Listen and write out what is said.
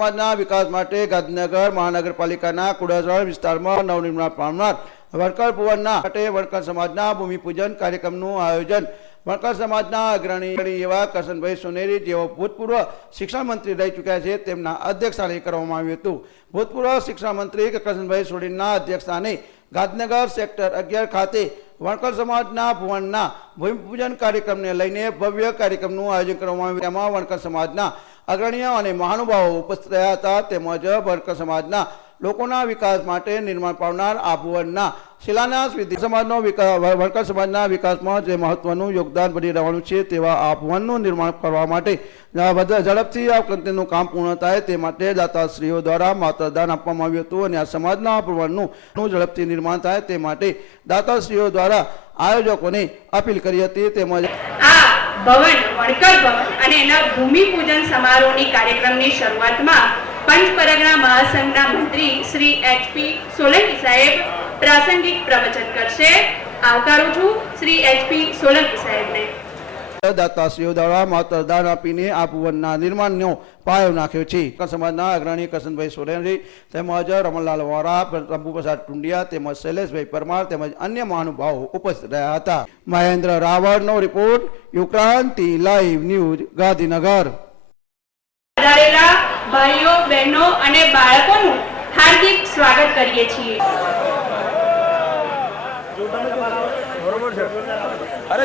સમાજના વિકાસ માટે ગાંધીનગર મહાનગરપાલિકાના કુડાસણ વિસ્તારમાં નવનિર્માણ પામનાર વણકર ભુવનના માટે વણકર સમાજના ભૂમિપૂજન કાર્યક્રમનું આયોજન। વણકર સમાજના અગ્રણી એવા કરશનભાઈ સોનેરી જેઓ ભૂતપૂર્વ શિક્ષણ મંત્રી રહી ચૂક્યા છે તેમના અધ્યક્ષસ્થાને કરવામાં આવ્યું હતું। ભૂતપૂર્વ શિક્ષણ મંત્રી કરશનભાઈ સોનેરીના અધ્યક્ષસ્થાને ગાંધીનગર સેક્ટર 11 ખાતે વણકર સમાજના ભુવનના ભૂમિપૂજન કાર્યક્રમને લઈને ભવ્ય કાર્યક્રમનું આયોજન કરવામાં આવ્યું। તેમાં વણકર સમાજના અગ્રણીઓ અને મહાનુભાવો ઉપસ્થિત રહ્યા હતા। તેમજ વણકર સમાજના લોકોના વિકાસ માટે નિર્માણ પામનાર આ ભુવનના શિલાન્યાસ વિધિ સમાજનો વણકર સમાજના વિકાસમાં જે મહત્વનું યોગદાન બની રહેવાનું છે તેવા આ ભુવનનું નિર્માણ કરવા માટે ઝડપથી આ કંપનીનું કામ પૂર્ણ થાય તે માટે દાતાશ્રીઓ દ્વારા માતરદાન આપવામાં આવ્યું હતું અને આ સમાજના ભુવનનું ઝડપથી નિર્માણ થાય તે માટે દાતાશ્રીઓ દ્વારા આયોજકોને અપીલ કરી હતી। તેમજ ભવન વણકર ભવન અને એના ભૂમિપૂજન સમારોહની કાર્યક્રમની શરૂઆતમાં પંચપરગના મહાસંઘના મંત્રી શ્રી એચપી સોલંકી સાહેબ પ્રાસંગિક પ્રવચન કરશે। આવકારું છું શ્રી એચપી સોલંકી સાહેબને। દાતાશ્રીઓ દ્વારા માતરદાન આપીને આ ભુવનના નિર્માણનો પાયો નાખ્યો છે। સમાજના અગ્રણી કરશનભાઈ સોનેરી તેમજ રમણલાલ વોરા, પ્રભુપ્રસાદ ટુંડિયા તેમજ શૈલેષભાઈ પરમાર તેમજ અન્ય મહાનુભાવો ઉપસ્થિત રહ્યા હતા। મહેન્દ્ર રાવળનો report, Yukranti live news, Gandhinagar. ભાઈઓ બહેનો અને બાળકોનું હાર્દિક સ્વાગત કરીએ છીએ। બરોબર છે। અરે